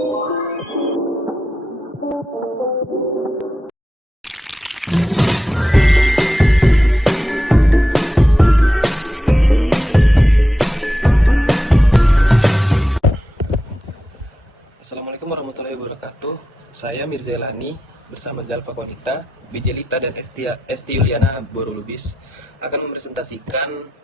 Assalamualaikum warahmatullahi wabarakatuh. Saya Mirza Elani bersama Zalfa Konita, Bejelita, dan Esti Yuliana Borulubis akan mempresentasikan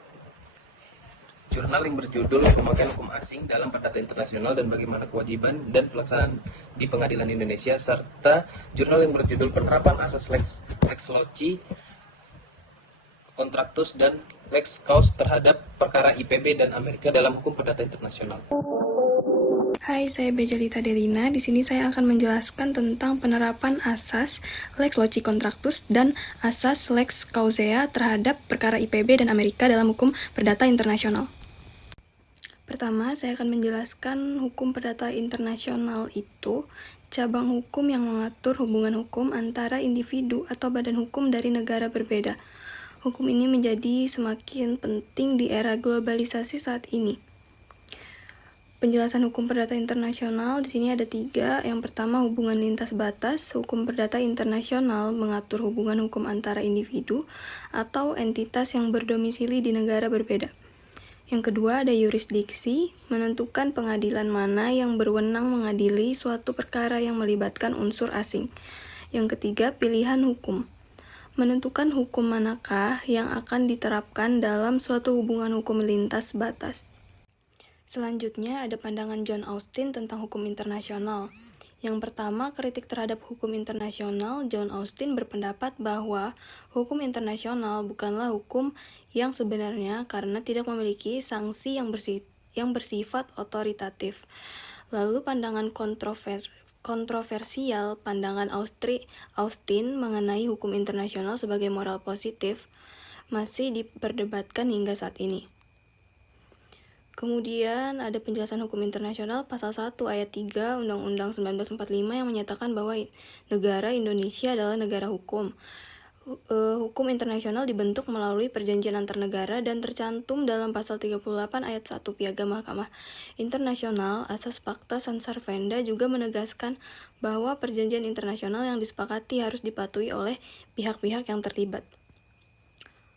jurnal yang berjudul Pemakaian Hukum Asing dalam Perdata Internasional dan Bagaimana Kewajiban dan Pelaksanaan di Pengadilan Indonesia, serta jurnal yang berjudul Penerapan Asas Lex Loci, Kontraktus, dan Lex Causa terhadap perkara IPB dan Amerika dalam hukum perdata internasional. Hai, saya Bejelita Delina. Di sini saya akan menjelaskan tentang penerapan asas Lex Loci Kontraktus dan asas Lex Causa terhadap perkara IPB dan Amerika dalam hukum perdata internasional. Pertama, saya akan menjelaskan hukum perdata internasional itu cabang hukum yang mengatur hubungan hukum antara individu atau badan hukum dari negara berbeda. Hukum ini menjadi semakin penting di era globalisasi saat ini. Penjelasan hukum perdata internasional di sini ada 3. Yang pertama, hubungan lintas batas. Hukum perdata internasional mengatur hubungan hukum antara individu atau entitas yang berdomisili di negara berbeda. Yang kedua, ada yurisdiksi, menentukan pengadilan mana yang berwenang mengadili suatu perkara yang melibatkan unsur asing. Yang ketiga, pilihan hukum, menentukan hukum manakah yang akan diterapkan dalam suatu hubungan hukum lintas batas. Selanjutnya ada pandangan John Austin tentang hukum internasional. Yang pertama, kritik terhadap hukum internasional. John Austin berpendapat bahwa hukum internasional bukanlah hukum yang sebenarnya karena tidak memiliki sanksi yang bersifat otoritatif. Lalu pandangan kontroversial, pandangan Austin mengenai hukum internasional sebagai moral positif masih diperdebatkan hingga saat ini. Kemudian ada penjelasan hukum internasional pasal 1 ayat 3 Undang-Undang 1945 yang menyatakan bahwa negara Indonesia adalah negara hukum. Hukum internasional dibentuk melalui perjanjian antar negara dan tercantum dalam pasal 38 ayat 1 Piagam Mahkamah Internasional. Asas Pacta Sunt Servanda juga menegaskan bahwa perjanjian internasional yang disepakati harus dipatuhi oleh pihak-pihak yang terlibat.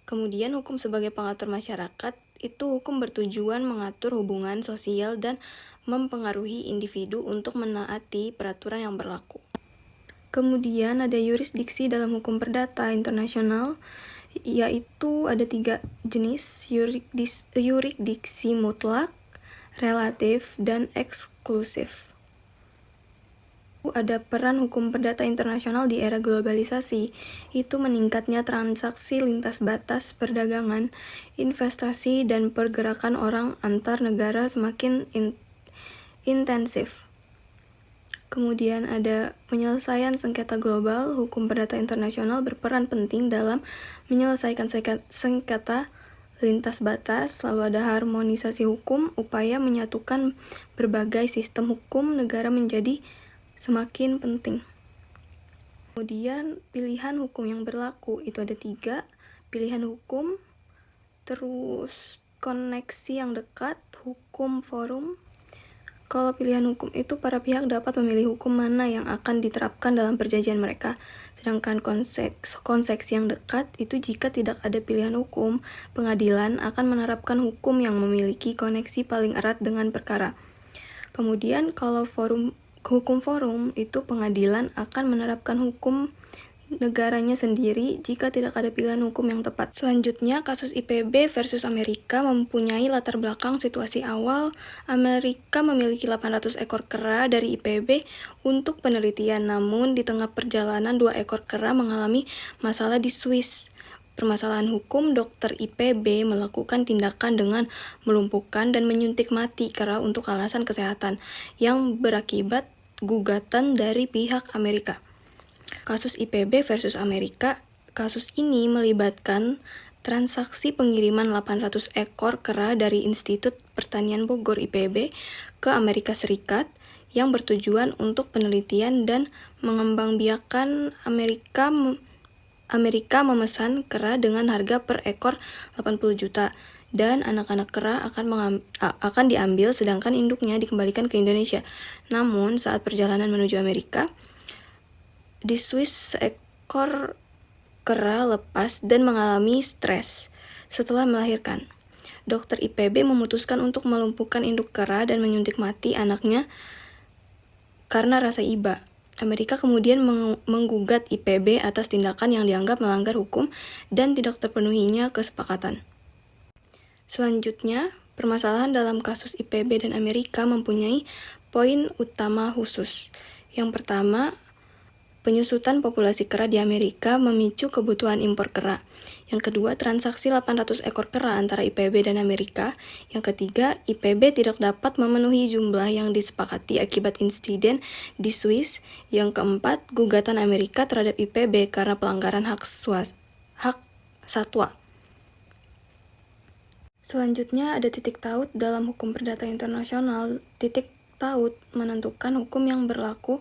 Kemudian hukum sebagai pengatur masyarakat itu hukum bertujuan mengatur hubungan sosial dan mempengaruhi individu untuk menaati peraturan yang berlaku. Kemudian ada yurisdiksi dalam hukum perdata internasional, yaitu ada 3 jenis, yurisdiksi mutlak, relatif, dan eksklusif. Ada peran hukum perdata internasional di era globalisasi, itu meningkatnya transaksi lintas batas perdagangan, investasi, dan pergerakan orang antar negara semakin intensif. Kemudian ada penyelesaian sengketa global. Hukum perdata internasional berperan penting dalam menyelesaikan sengketa lintas batas. Lalu ada harmonisasi hukum, upaya menyatukan berbagai sistem hukum negara menjadi semakin penting. Kemudian pilihan hukum yang berlaku itu ada 3, pilihan hukum, terus koneksi yang dekat, hukum forum. Kalau pilihan hukum itu para pihak dapat memilih hukum mana yang akan diterapkan dalam perjanjian mereka. Sedangkan konseks yang dekat itu jika tidak ada pilihan hukum, pengadilan akan menerapkan hukum yang memiliki koneksi paling erat dengan perkara. Kemudian kalau hukum forum itu pengadilan akan menerapkan hukum negaranya sendiri jika tidak ada pilihan hukum yang tepat. Selanjutnya, kasus IPB versus Amerika mempunyai latar belakang situasi awal. Amerika memiliki 800 ekor kera dari IPB untuk penelitian, namun di tengah perjalanan 2 ekor kera mengalami masalah di Swiss. Permasalahan hukum, dokter IPB melakukan tindakan dengan melumpuhkan dan menyuntik mati kera untuk alasan kesehatan yang berakibat gugatan dari pihak Amerika. Kasus IPB versus Amerika, kasus ini melibatkan transaksi pengiriman 800 ekor kera dari Institut Pertanian Bogor IPB ke Amerika Serikat yang bertujuan untuk penelitian dan mengembangbiakan. Amerika memesan kera dengan harga per ekor 80 juta. dan anak-anak kera akan diambil sedangkan induknya dikembalikan ke Indonesia. Namun, saat perjalanan menuju Amerika, di Swiss seekor kera lepas dan mengalami stres setelah melahirkan. Dokter IPB memutuskan untuk melumpuhkan induk kera dan menyuntik mati anaknya karena rasa iba. Amerika kemudian menggugat IPB atas tindakan yang dianggap melanggar hukum dan tidak terpenuhinya kesepakatan. Selanjutnya, permasalahan dalam kasus IPB dan Amerika mempunyai poin utama khusus. Yang pertama, penyusutan populasi kera di Amerika memicu kebutuhan impor kera. Yang kedua, transaksi 800 ekor kera antara IPB dan Amerika. Yang ketiga, IPB tidak dapat memenuhi jumlah yang disepakati akibat insiden di Swiss. Yang keempat, gugatan Amerika terhadap IPB karena pelanggaran hak satwa. Selanjutnya ada titik taut dalam hukum perdata internasional. Titik taut menentukan hukum yang berlaku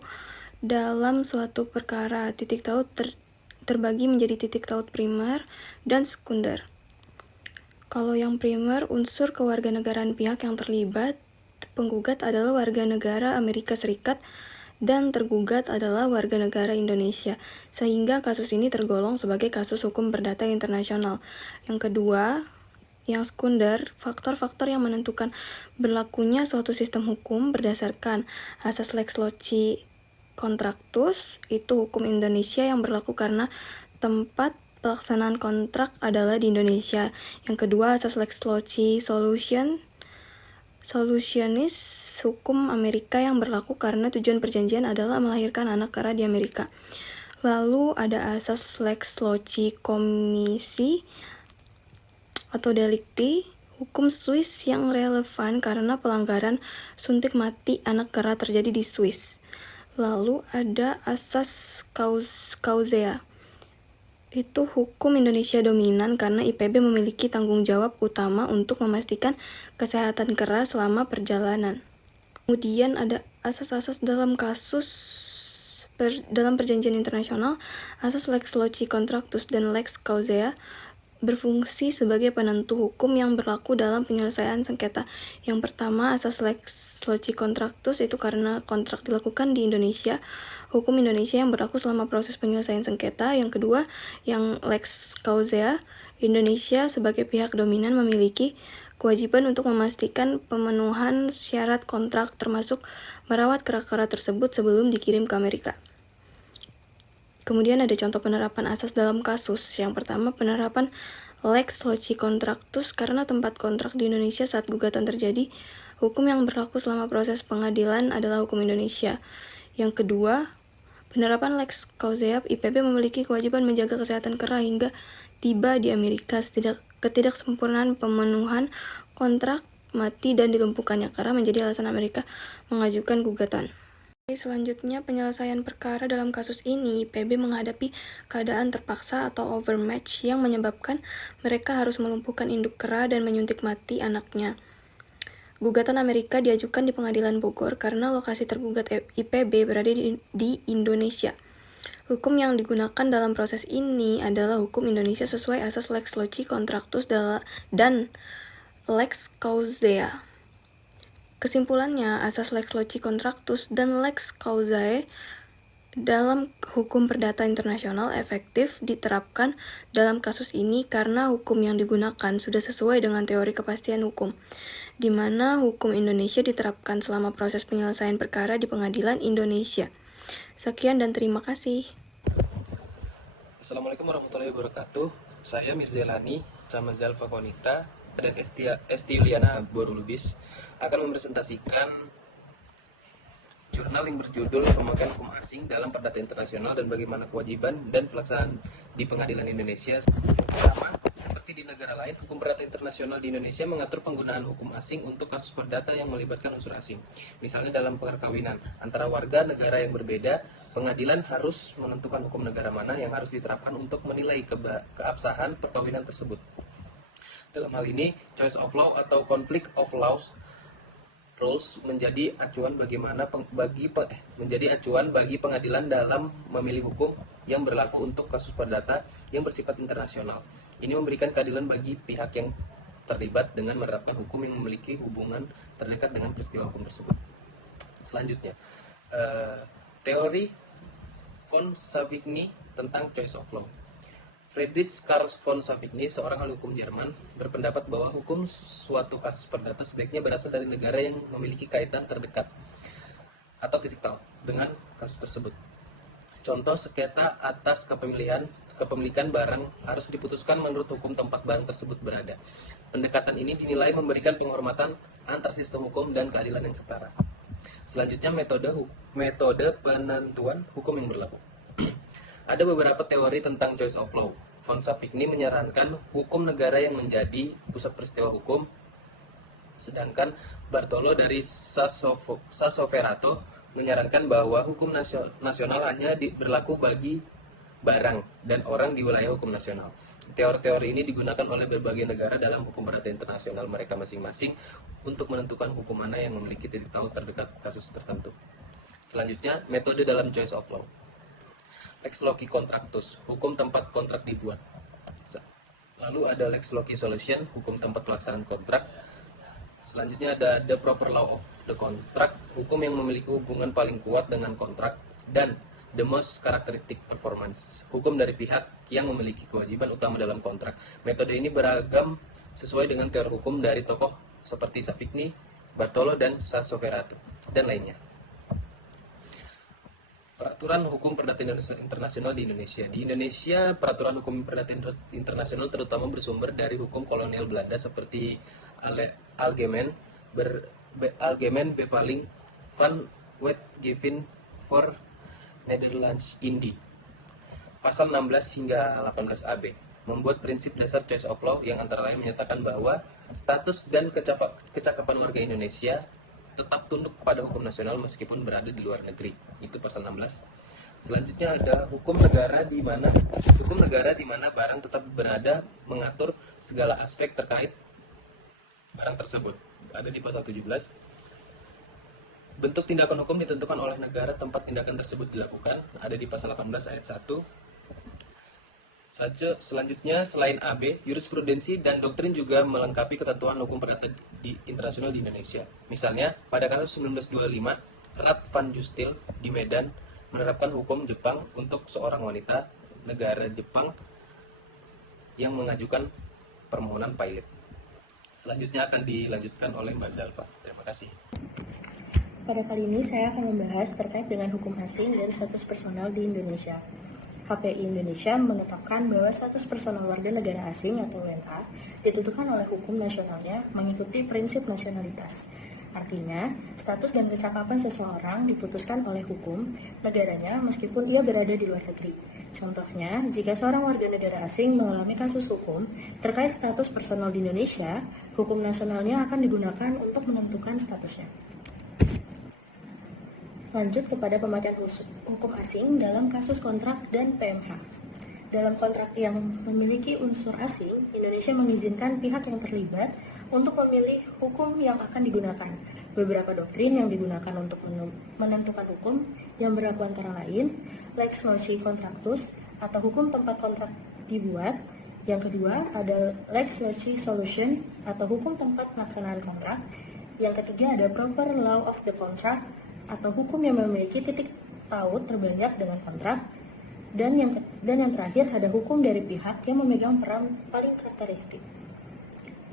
dalam suatu perkara. Titik taut terbagi menjadi titik taut primer dan sekunder. Kalau yang primer, unsur kewarganegaraan pihak yang terlibat, penggugat adalah warga negara Amerika Serikat dan tergugat adalah warga negara Indonesia, sehingga kasus ini tergolong sebagai kasus hukum perdata internasional. Yang kedua, yang sekunder, faktor-faktor yang menentukan berlakunya suatu sistem hukum berdasarkan asas lex loci contractus, itu hukum Indonesia yang berlaku karena tempat pelaksanaan kontrak adalah di Indonesia. Yang kedua, asas lex loci solutionis, hukum Amerika yang berlaku karena tujuan perjanjian adalah melahirkan anak kera di Amerika. Lalu ada asas lex loci commissi atau delikti, hukum Swiss yang relevan karena pelanggaran suntik mati anak kera terjadi di Swiss. Lalu ada asas causea, itu hukum Indonesia dominan karena IPB memiliki tanggung jawab utama untuk memastikan kesehatan kera selama perjalanan. Kemudian ada asas-asas dalam dalam perjanjian internasional. Asas lex loci contractus dan lex causea berfungsi sebagai penentu hukum yang berlaku dalam penyelesaian sengketa. Yang pertama, asas lex loci contractus, itu karena kontrak dilakukan di Indonesia, hukum Indonesia yang berlaku selama proses penyelesaian sengketa. Yang kedua, yang lex causea, Indonesia sebagai pihak dominan memiliki kewajiban untuk memastikan pemenuhan syarat kontrak, termasuk merawat kera-kera tersebut sebelum dikirim ke Amerika. Kemudian ada contoh penerapan asas dalam kasus. Yang pertama, penerapan lex loci contractus karena tempat kontrak di Indonesia saat gugatan terjadi. Hukum yang berlaku selama proses pengadilan adalah hukum Indonesia. Yang kedua, penerapan lex causea, IPB memiliki kewajiban menjaga kesehatan kera hingga tiba di Amerika. Ketidaksempurnaan pemenuhan kontrak mati dan dilumpuhkannya kera menjadi alasan Amerika mengajukan gugatan. Selanjutnya, penyelesaian perkara dalam kasus ini, IPB menghadapi keadaan terpaksa atau overmatch yang menyebabkan mereka harus melumpuhkan induk kera dan menyuntik mati anaknya. Gugatan Amerika diajukan di Pengadilan Bogor karena lokasi tergugat IPB berada di Indonesia. Hukum yang digunakan dalam proses ini adalah hukum Indonesia sesuai asas lex loci contractus dan lex causea. Kesimpulannya, asas lex loci contractus dan lex causae dalam hukum perdata internasional efektif diterapkan dalam kasus ini karena hukum yang digunakan sudah sesuai dengan teori kepastian hukum, di mana hukum Indonesia diterapkan selama proses penyelesaian perkara di Pengadilan Indonesia. Sekian dan terima kasih. Assalamualaikum warahmatullahi wabarakatuh. Saya Mirzelani sama Zalfa Konita dan Estiuliana Borulubis akan mempresentasikan jurnal yang berjudul Pemegang Hukum Asing dalam Perdata Internasional dan bagaimana kewajiban dan pelaksanaan di Pengadilan Indonesia. Pertama, seperti di negara lain, hukum perdata internasional di Indonesia mengatur penggunaan hukum asing untuk kasus perdata yang melibatkan unsur asing. Misalnya dalam perkawinan antara warga negara yang berbeda, pengadilan harus menentukan hukum negara mana yang harus diterapkan untuk menilai keabsahan perkawinan tersebut. Dalam hal ini, choice of law atau conflict of laws rules menjadi acuan bagi pengadilan dalam memilih hukum yang berlaku untuk kasus perdata yang bersifat internasional. Ini memberikan keadilan bagi pihak yang terlibat dengan menerapkan hukum yang memiliki hubungan terdekat dengan peristiwa hukum tersebut. Selanjutnya, teori von Savigny tentang choice of law. Friedrich Karl von Savigny, seorang ahli hukum Jerman, berpendapat bahwa hukum suatu kasus perdata sebaiknya berasal dari negara yang memiliki kaitan terdekat atau titik taut dengan kasus tersebut. Contoh, sengketa atas kepemilikan barang harus diputuskan menurut hukum tempat barang tersebut berada. Pendekatan ini dinilai memberikan penghormatan antar sistem hukum dan keadilan yang setara. Selanjutnya, metode penentuan hukum yang berlaku. Ada beberapa teori tentang choice of law. Von Savigny menyarankan hukum negara yang menjadi pusat peristiwa hukum, sedangkan Bartolo dari Sassoferrato menyarankan bahwa hukum nasional hanya berlaku bagi barang dan orang di wilayah hukum nasional. Teori-teori ini digunakan oleh berbagai negara dalam hukum perdata internasional mereka masing-masing untuk menentukan hukum mana yang memiliki titik taut terdekat kasus tertentu. Selanjutnya, metode dalam choice of law. Lex loci contractus, hukum tempat kontrak dibuat. Lalu ada lex loci solution, hukum tempat pelaksanaan kontrak. Selanjutnya ada the proper law of the contract, hukum yang memiliki hubungan paling kuat dengan kontrak. Dan the most characteristic performance, hukum dari pihak yang memiliki kewajiban utama dalam kontrak. Metode ini beragam sesuai dengan teori hukum dari tokoh seperti Savigny, Bartolo, dan Sassoferrato, dan lainnya. Peraturan hukum perdata internasional di Indonesia. Di Indonesia, peraturan hukum perdata internasional terutama bersumber dari hukum kolonial Belanda seperti Algemeen Bepaling van Wetgeving voor Nederlands Indie. Pasal 16 hingga 18 AB membuat prinsip dasar choice of law yang antara lain menyatakan bahwa status dan kecakapan warga Indonesia tetap tunduk kepada hukum nasional meskipun berada di luar negeri. Itu pasal 16. Selanjutnya ada hukum negara di mana barang tetap berada, mengatur segala aspek terkait barang tersebut. Ada di pasal 17. Bentuk tindakan hukum ditentukan oleh negara tempat tindakan tersebut dilakukan. Ada di pasal 18 ayat 1. Selanjutnya, selain AB, jurisprudensi dan doktrin juga melengkapi ketentuan hukum perdata internasional di Indonesia. Misalnya, pada kasus 1925, Rat van Justil di Medan menerapkan hukum Jepang untuk seorang wanita negara Jepang yang mengajukan permohonan pilot. Selanjutnya akan dilanjutkan oleh Mbak Zalfa. Terima kasih. Pada kali ini saya akan membahas terkait dengan hukum asing dan status personal di Indonesia. HPI Indonesia menetapkan bahwa status personal warga negara asing atau WNA ditentukan oleh hukum nasionalnya mengikuti prinsip nasionalitas. Artinya, status dan kecakapan seseorang diputuskan oleh hukum negaranya meskipun ia berada di luar negeri. Contohnya, jika seorang warga negara asing mengalami kasus hukum terkait status personal di Indonesia, hukum nasionalnya akan digunakan untuk menentukan statusnya. Lanjut kepada pemakaian hukum asing dalam kasus kontrak dan PMH. Dalam kontrak yang memiliki unsur asing, Indonesia mengizinkan pihak yang terlibat untuk memilih hukum yang akan digunakan. Beberapa doktrin yang digunakan untuk menentukan hukum yang berlaku antara lain, lex loci contractus atau hukum tempat kontrak dibuat. Yang kedua ada lex loci solution atau hukum tempat pelaksanaan kontrak. Yang ketiga ada proper law of the contract atau hukum yang memiliki titik taut terbanyak dengan kontrak. Dan yang terakhir ada hukum dari pihak yang memegang peran paling karakteristik.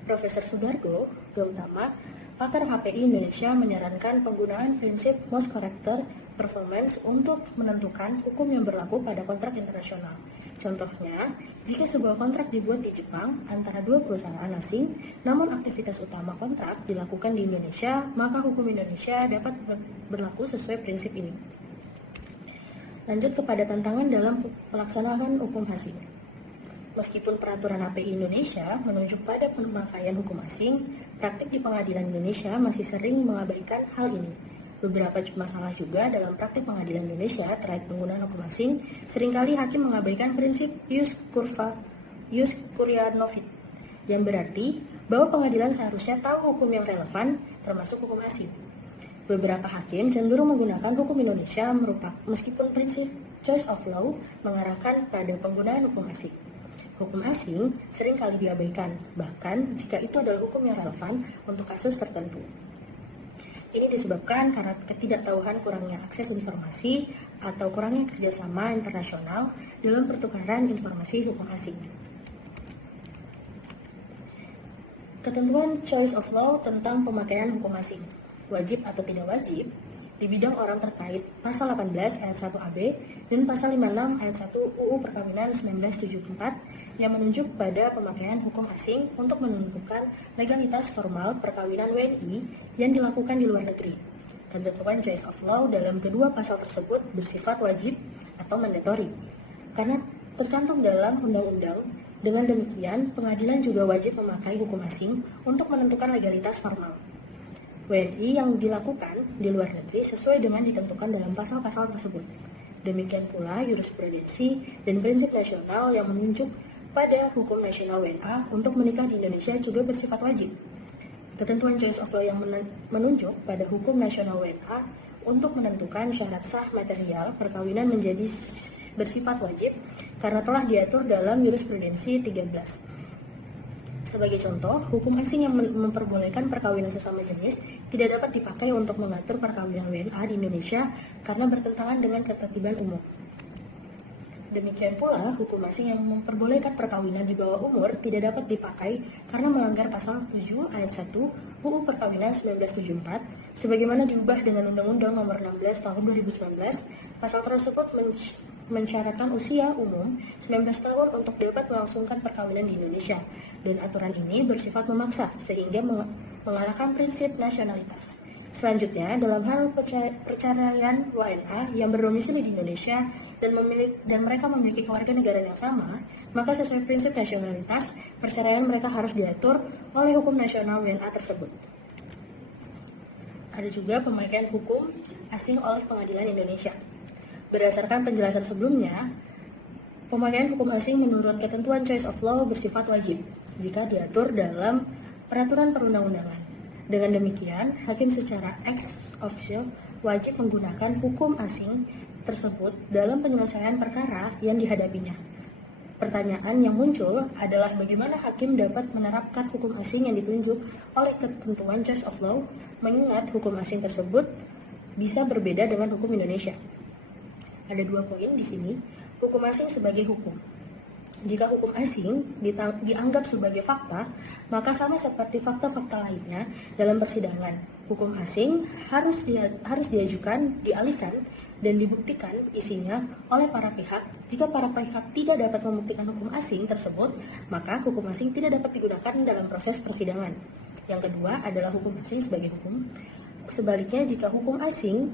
Profesor Subargo Gautama, pakar HPI Indonesia, menyarankan penggunaan prinsip most character performance untuk menentukan hukum yang berlaku pada kontrak internasional. Contohnya, jika sebuah kontrak dibuat di Jepang antara dua perusahaan asing, namun aktivitas utama kontrak dilakukan di Indonesia, maka hukum Indonesia dapat berlaku sesuai prinsip ini. Lanjut kepada tantangan dalam pelaksanaan hukum asing. Meskipun peraturan HPI Indonesia menunjuk pada pemakaian hukum asing, praktik di pengadilan Indonesia masih sering mengabaikan hal ini. Beberapa masalah juga dalam praktik pengadilan Indonesia terkait penggunaan hukum asing, seringkali hakim mengabaikan prinsip ius curia novit, yang berarti bahwa pengadilan seharusnya tahu hukum yang relevan, termasuk hukum asing. Beberapa hakim cenderung menggunakan hukum Indonesia meskipun prinsip choice of law mengarahkan pada penggunaan hukum asing. Hukum asing seringkali diabaikan, bahkan jika itu adalah hukum yang relevan untuk kasus tertentu. Ini disebabkan karena ketidaktahuan kurangnya akses informasi atau kurangnya kerjasama internasional dalam pertukaran informasi hukum asing. Ketentuan choice of law tentang pemakaian hukum asing, wajib atau tidak wajib, di bidang orang terkait pasal 18 ayat 1 AB dan pasal 56 ayat 1 UU Perkawinan 1974 yang menunjuk pada pemakaian hukum asing untuk menentukan legalitas formal perkawinan WNI yang dilakukan di luar negeri. Ketentuan choice of law dalam kedua pasal tersebut bersifat wajib atau mandatori karena tercantum dalam undang-undang. Dengan demikian, pengadilan juga wajib memakai hukum asing untuk menentukan legalitas formal WNI yang dilakukan di luar negeri sesuai dengan ditentukan dalam pasal-pasal tersebut. Demikian pula jurisprudensi dan prinsip nasional yang menunjuk pada hukum nasional WNA untuk menikah di Indonesia juga bersifat wajib. Ketentuan choice of law yang menunjuk pada hukum nasional WNA untuk menentukan syarat sah material perkawinan menjadi bersifat wajib karena telah diatur dalam jurisprudensi 13. Sebagai contoh, hukum asing yang memperbolehkan perkawinan sesama jenis tidak dapat dipakai untuk mengatur perkawinan WNA di Indonesia karena bertentangan dengan ketertiban umum. Demikian pula, hukum asing yang memperbolehkan perkawinan di bawah umur tidak dapat dipakai karena melanggar pasal 7 ayat 1 UU Perkawinan 1974 sebagaimana diubah dengan Undang-Undang Nomor 16 Tahun 2019. Pasal tersebut mensyaratkan usia umum 19 tahun untuk dapat melangsungkan perkawinan di Indonesia, dan aturan ini bersifat memaksa sehingga mengalahkan prinsip nasionalitas. Selanjutnya, dalam hal perceraian WNA yang berdomisili di Indonesia dan mereka memiliki kewarganegaraan yang sama, maka sesuai prinsip nasionalitas, perceraian mereka harus diatur oleh hukum nasional WNA tersebut. Ada juga pemakaian hukum asing oleh pengadilan Indonesia. Berdasarkan penjelasan sebelumnya, pemakaian hukum asing menurut ketentuan choice of law bersifat wajib jika diatur dalam peraturan perundang-undangan. Dengan demikian, hakim secara ex officio wajib menggunakan hukum asing tersebut dalam penyelesaian perkara yang dihadapinya. Pertanyaan yang muncul adalah bagaimana hakim dapat menerapkan hukum asing yang ditunjuk oleh ketentuan choice of law, mengingat hukum asing tersebut bisa berbeda dengan hukum Indonesia. Ada 2 poin di sini. Hukum asing sebagai hukum. Jika hukum asing dianggap sebagai fakta, maka sama seperti fakta-fakta lainnya dalam persidangan, hukum asing harus diajukan, dialihkan, dan dibuktikan isinya oleh para pihak. Jika para pihak tidak dapat membuktikan hukum asing tersebut, maka hukum asing tidak dapat digunakan dalam proses persidangan. Yang kedua adalah hukum asing sebagai hukum. Sebaliknya, jika hukum asing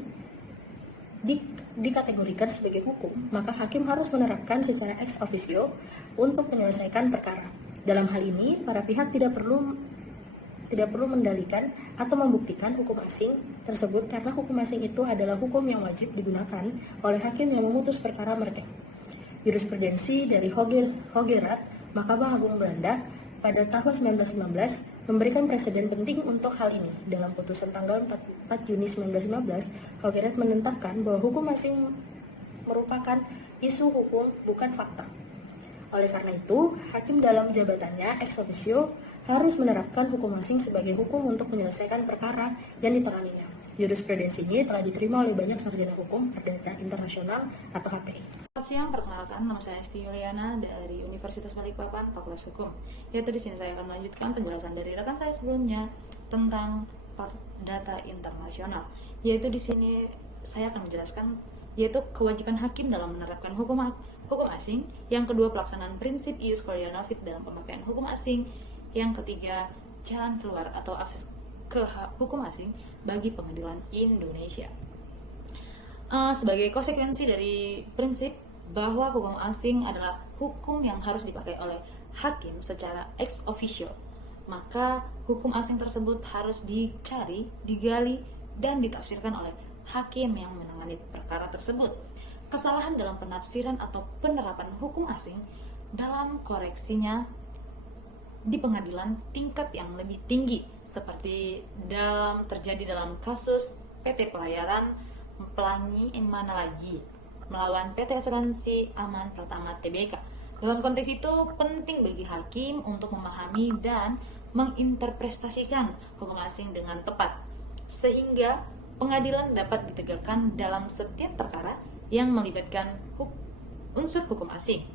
dikategorikan sebagai hukum, maka hakim harus menerapkan secara ex officio untuk menyelesaikan perkara. Dalam hal ini, para pihak tidak perlu mendalikan atau membuktikan hukum asing tersebut karena hukum asing itu adalah hukum yang wajib digunakan oleh hakim yang memutus perkara mereka. Jurisprudensi dari Hogerat, Mahkamah Agung Belanda, pada tahun 1919 memberikan preseden penting untuk hal ini. Dalam putusan tanggal 4 Juni 1915, Hogerat menetapkan bahwa hukum asing merupakan isu hukum, bukan fakta. Oleh karena itu, hakim dalam jabatannya ex officio harus menerapkan hukum asing sebagai hukum untuk menyelesaikan perkara yang ditanganinya. Jurisprudensi ini telah diterima oleh banyak sarjana hukum perdata internasional atau HPI. Selamat siang, perkenalkan nama saya Esti Yuliana dari Universitas Balikpapan, Fakultas Hukum. Yaitu di sini saya akan melanjutkan penjelasan dari rekan saya sebelumnya tentang perdata internasional. Yaitu di sini saya akan menjelaskan yaitu kewajiban hakim dalam menerapkan hukum asing. Yang kedua, pelaksanaan prinsip ius curia novit dalam pemakaian hukum asing. Yang ketiga, jalan keluar atau akses ke hukum asing bagi pengadilan Indonesia. Sebagai konsekuensi dari prinsip bahwa hukum asing adalah hukum yang harus dipakai oleh hakim secara ex officio, maka hukum asing tersebut harus dicari, digali, dan ditafsirkan oleh hakim yang menangani perkara tersebut. Kesalahan dalam penafsiran atau penerapan hukum asing dalam koreksinya di pengadilan tingkat yang lebih tinggi, seperti terjadi dalam kasus PT Pelayaran Pelangi Mana Lagi melawan PT Asuransi Aman Pertama Tbk Dalam konteks itu penting bagi hakim untuk memahami dan menginterpretasikan hukum asing dengan tepat, sehingga pengadilan dapat ditegakkan dalam setiap perkara yang melibatkan unsur hukum asing.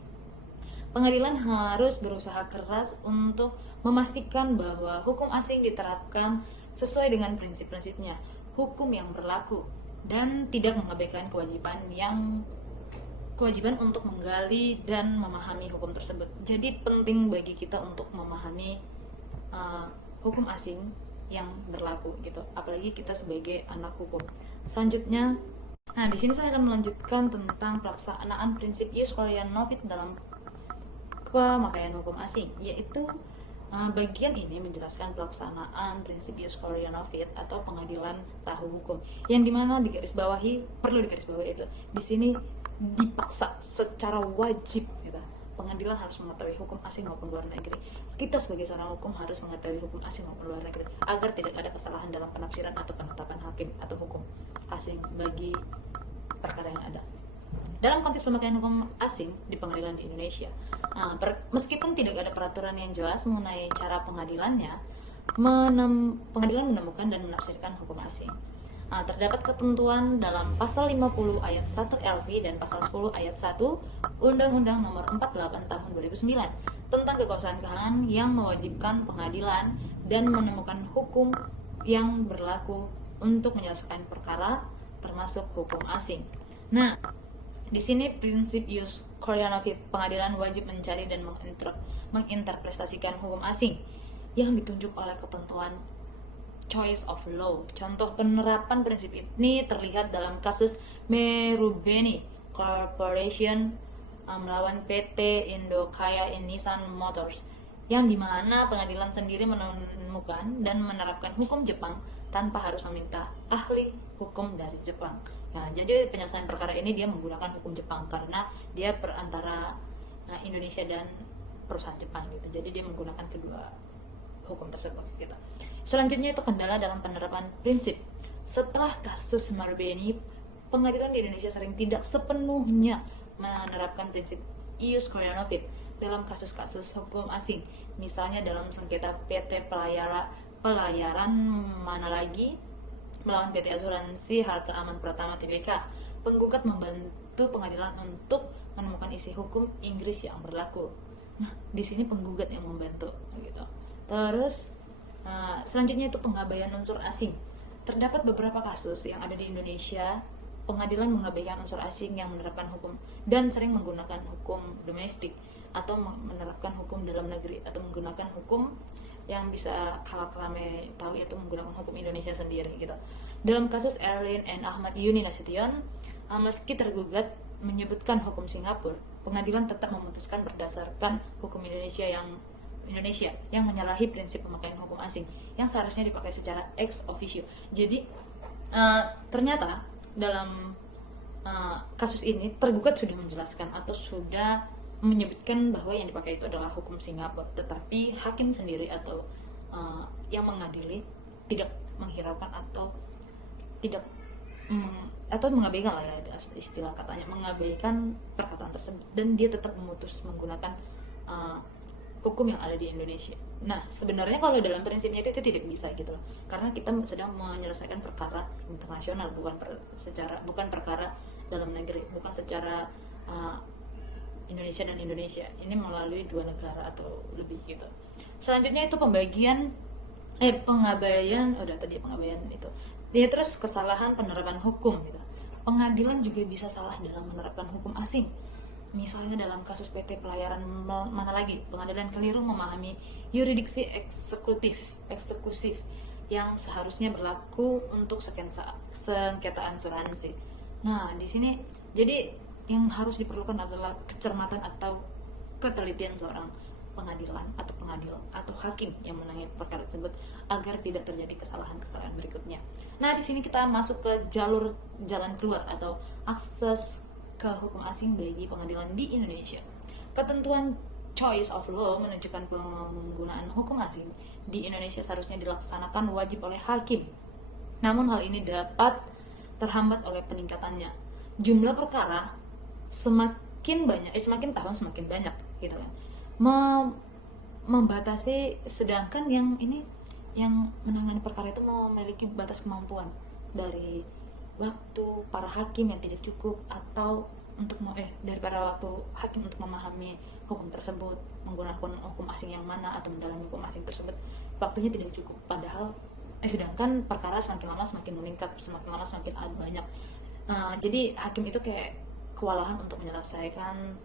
Pengadilan harus berusaha keras untuk memastikan bahwa hukum asing diterapkan sesuai dengan prinsip-prinsipnya, hukum yang berlaku, dan tidak mengabaikan kewajiban untuk menggali dan memahami hukum tersebut. Jadi penting bagi kita untuk memahami hukum asing yang berlaku gitu, apalagi kita sebagai anak hukum. Selanjutnya, nah di sini saya akan melanjutkan tentang pelaksanaan prinsip ius coelho novit dalam pemakaian hukum asing, yaitu bagian ini menjelaskan pelaksanaan prinsip ius coelho novit atau pengadilan tahu hukum, yang dimana perlu digarisbawahi itu di sini dipaksa secara wajib gitu. Pengadilan harus mengetahui hukum asing maupun luar negeri. Kita sebagai seorang hukum harus mengetahui hukum asing maupun luar negeri agar tidak ada kesalahan dalam penafsiran atau penetapan hakim atau hukum asing bagi perkara yang ada. Dalam konteks pemakaian hukum asing di pengadilan di Indonesia, meskipun tidak ada peraturan yang jelas mengenai cara pengadilannya, pengadilan menemukan dan menafsirkan hukum asing. Terdapat ketentuan dalam pasal 50 ayat 1 LV dan pasal 10 ayat 1 Undang-Undang Nomor 48 Tahun 2009 tentang kekuasaan kehakiman yang mewajibkan pengadilan dan menemukan hukum yang berlaku untuk menyelesaikan perkara termasuk hukum asing. Nah, di sini prinsip ius coelho novit, pengadilan wajib mencari dan menginterpretasikan hukum asing yang ditunjuk oleh ketentuan choice of law. Contoh penerapan prinsip ini terlihat dalam kasus Marubeni Corporation melawan PT Indokaya Nissan Motors, yang dimana pengadilan sendiri menemukan dan menerapkan hukum Jepang tanpa harus meminta ahli hukum dari Jepang. Nah, jadi penyelesaian perkara ini dia menggunakan hukum Jepang karena dia perantara Indonesia dan perusahaan Jepang gitu. Jadi dia menggunakan kedua hukum tersebut gitu. Selanjutnya itu kendala dalam penerapan prinsip. Setelah kasus Marubeni, pengadilan di Indonesia sering tidak sepenuhnya menerapkan prinsip ius coelho novit dalam kasus-kasus hukum asing. Misalnya dalam sengketa PT Pelayaran mana lagi melawan PT Asuransi Harga Aman Pratama Tbk. Penggugat membantu pengadilan untuk menemukan isi hukum Inggris yang berlaku. Nah, di sini penggugat yang membantu gitu. Terus selanjutnya itu pengabaian unsur asing. Terdapat beberapa kasus yang ada di Indonesia, pengadilan mengabaikan unsur asing yang menerapkan hukum dan sering menggunakan hukum domestik atau menerapkan hukum dalam negeri atau menggunakan hukum yang bisa kalame tahu, yaitu menggunakan hukum Indonesia sendiri gitu. Dalam kasus Erlin and Ahmad Yuni Nasution, meski tergugat menyebutkan hukum Singapura, pengadilan tetap memutuskan berdasarkan hukum Indonesia yang menyalahi prinsip pemakaian hukum asing yang seharusnya dipakai secara ex officio. Jadi ternyata dalam kasus ini tergugat sudah menjelaskan atau sudah menyebutkan bahwa yang dipakai itu adalah hukum Singapura, tetapi hakim sendiri atau yang mengadili tidak menghiraukan atau tidak atau mengabaikan lah ya, istilah katanya mengabaikan perkataan tersebut, dan dia tetap memutus menggunakan hukum yang ada di Indonesia. Nah, sebenarnya kalau dalam prinsipnya itu tidak bisa gitu loh. Karena kita sedang menyelesaikan perkara internasional, bukan perkara dalam negeri, bukan secara Indonesia dan Indonesia. Ini melalui dua negara atau lebih gitu. Selanjutnya itu pengabaian itu. Ya, terus kesalahan penerapan hukum gitu. Pengadilan juga bisa salah dalam menerapkan hukum asing. Misalnya dalam kasus PT Pelayaran mana lagi, pengadilan keliru memahami yurisdiksi eksekutif yang seharusnya berlaku untuk sengketa asuransi. Nah, di sini jadi yang harus diperlukan adalah kecermatan atau ketelitian seorang pengadilan atau hakim yang menangani perkara tersebut agar tidak terjadi kesalahan-kesalahan berikutnya. Nah, di sini kita masuk ke jalan keluar atau akses ke hukum asing bagi pengadilan di Indonesia. Ketentuan choice of law menunjukkan penggunaan hukum asing di Indonesia seharusnya dilaksanakan wajib oleh hakim. Namun hal ini dapat terhambat oleh peningkatannya jumlah perkara semakin tahun semakin banyak. gitu kan. Membatasi, sedangkan yang menangani perkara itu memiliki batas kemampuan dari waktu para hakim yang tidak cukup, atau dari para waktu hakim untuk memahami hukum tersebut, menggunakan hukum asing yang mana atau mendalami hukum asing tersebut, waktunya tidak cukup. Padahal sedangkan perkara semakin lama semakin meningkat, semakin lama semakin banyak. Jadi hakim itu kayak kewalahan untuk menyelesaikan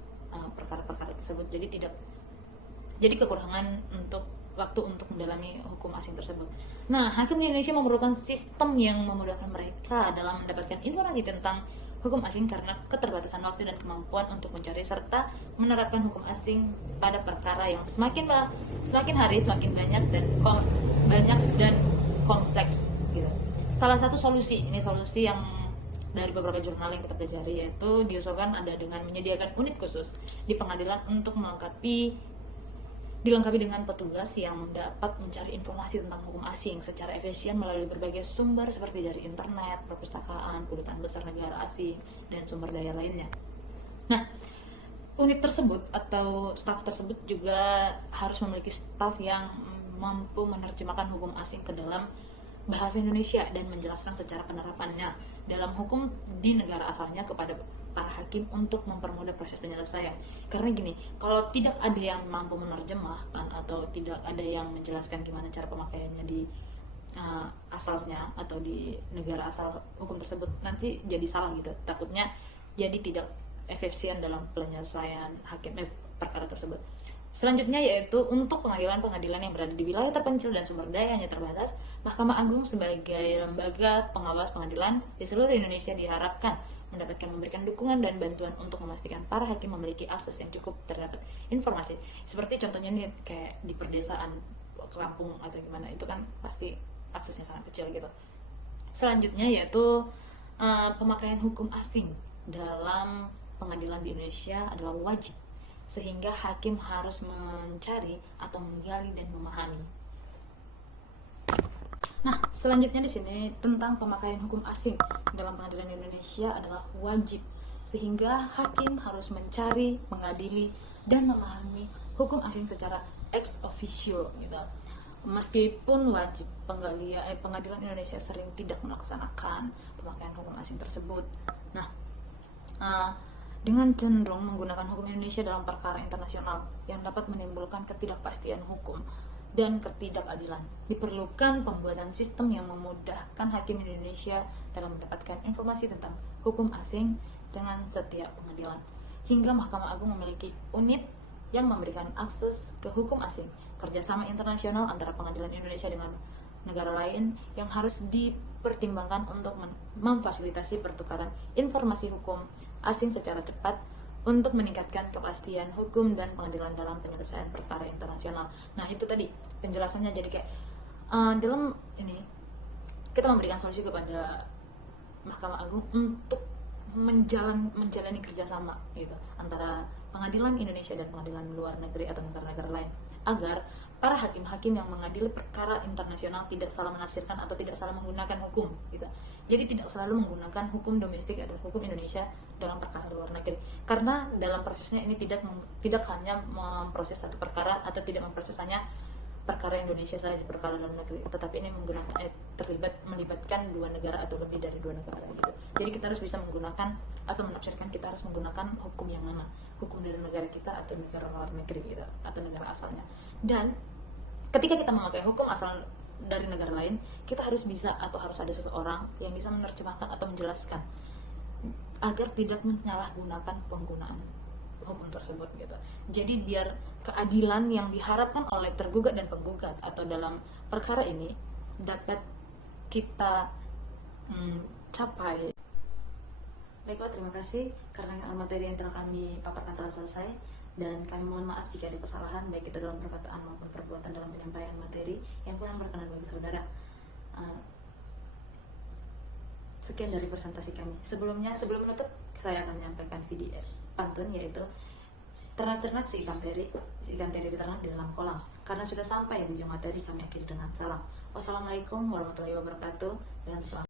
perkara-perkara tersebut. Jadi kekurangan untuk waktu untuk mendalami hukum asing tersebut. Nah, hakim di Indonesia memerlukan sistem yang memudahkan mereka dalam mendapatkan informasi tentang hukum asing karena keterbatasan waktu dan kemampuan untuk mencari serta menerapkan hukum asing pada perkara yang semakin hari semakin banyak dan kompleks gitu. Salah satu solusi yang dari beberapa jurnal yang kita pelajari, yaitu diusulkan ada dengan menyediakan unit khusus di pengadilan untuk dilengkapi dengan petugas yang dapat mencari informasi tentang hukum asing secara efisien melalui berbagai sumber seperti dari internet, perpustakaan, kedutaan besar negara asing, dan sumber daya lainnya. Nah, unit tersebut atau staf tersebut juga harus memiliki staf yang mampu menerjemahkan hukum asing ke dalam bahasa Indonesia dan menjelaskan secara penerapannya dalam hukum di negara asalnya kepada para hakim untuk mempermudah proses penyelesaian. Karena gini, kalau tidak ada yang mampu menerjemahkan atau tidak ada yang menjelaskan gimana cara pemakaiannya di asalnya atau di negara asal hukum tersebut, nanti jadi salah gitu. Takutnya jadi tidak efisien dalam penyelesaian perkara tersebut. Selanjutnya yaitu untuk pengadilan-pengadilan yang berada di wilayah terpencil dan sumber dayanya terbatas, Mahkamah Agung sebagai lembaga pengawas pengadilan di seluruh Indonesia diharapkan memberikan dukungan dan bantuan untuk memastikan para hakim memiliki akses yang cukup terhadap informasi. Seperti contohnya nih, kayak di perdesaan, ke kampung atau gimana, itu kan pasti aksesnya sangat kecil gitu. Selanjutnya yaitu pemakaian hukum asing dalam pengadilan di Indonesia adalah wajib, sehingga hakim harus mencari atau menggali dan memahami. Nah, selanjutnya di sini tentang pemakaian hukum asing dalam pengadilan Indonesia adalah wajib, sehingga hakim harus mencari, mengadili, dan memahami hukum asing secara ex officio gitu. Meskipun wajib, pengadilan Indonesia sering tidak melaksanakan pemakaian hukum asing tersebut. Nah, dengan cenderung menggunakan hukum Indonesia dalam perkara internasional yang dapat menimbulkan ketidakpastian hukum dan ketidakadilan, diperlukan pembuatan sistem yang memudahkan hakim Indonesia dalam mendapatkan informasi tentang hukum asing dengan setiap pengadilan. Hingga Mahkamah Agung memiliki unit yang memberikan akses ke hukum asing, kerjasama internasional antara pengadilan Indonesia dengan negara lain yang harus dipertimbangkan untuk memfasilitasi pertukaran informasi hukum asing secara cepat untuk meningkatkan kepastian hukum dan pengadilan dalam penyelesaian perkara internasional. Nah, itu tadi penjelasannya. Jadi kayak dalam ini kita memberikan solusi kepada Mahkamah Agung untuk menjalani kerjasama gitu antara pengadilan Indonesia dan pengadilan luar negeri atau negara-negara lain, agar para hakim-hakim yang mengadili perkara internasional tidak salah menafsirkan atau tidak salah menggunakan hukum gitu. Jadi tidak selalu menggunakan hukum domestik atau hukum Indonesia dalam perkara luar negeri, karena dalam prosesnya ini tidak hanya memproses satu perkara atau tidak memproses hanya perkara Indonesia saja, perkara dalam negeri, tetapi ini melibatkan dua negara atau lebih dari dua negara gitu. Jadi kita harus bisa menggunakan atau menafsirkan, kita harus menggunakan hukum yang mana, hukum dari negara kita atau negara luar negeri gitu, atau negara asalnya. Dan ketika kita memakai hukum asal dari negara lain, kita harus bisa atau harus ada seseorang yang bisa menerjemahkan atau menjelaskan agar tidak menyalahgunakan penggunaan hukum tersebut gitu. Jadi biar keadilan yang diharapkan oleh tergugat dan penggugat atau dalam perkara ini dapat kita capai. Baiklah, terima kasih karena materi yang telah kami paparkan telah selesai, dan kami mohon maaf jika ada kesalahan baik itu dalam perkataan maupun perbuatan dalam penyampaian materi yang kurang berkenan bagi saudara. Sekian dari presentasi kami. Sebelum menutup, saya akan menyampaikan video pantun, yaitu ternak-ternak si ikan teri diternak di dalam kolam. Karena sudah sampai di ujung materi, kami akhiri dengan salam. Wassalamualaikum warahmatullahi wabarakatuh, dan selamat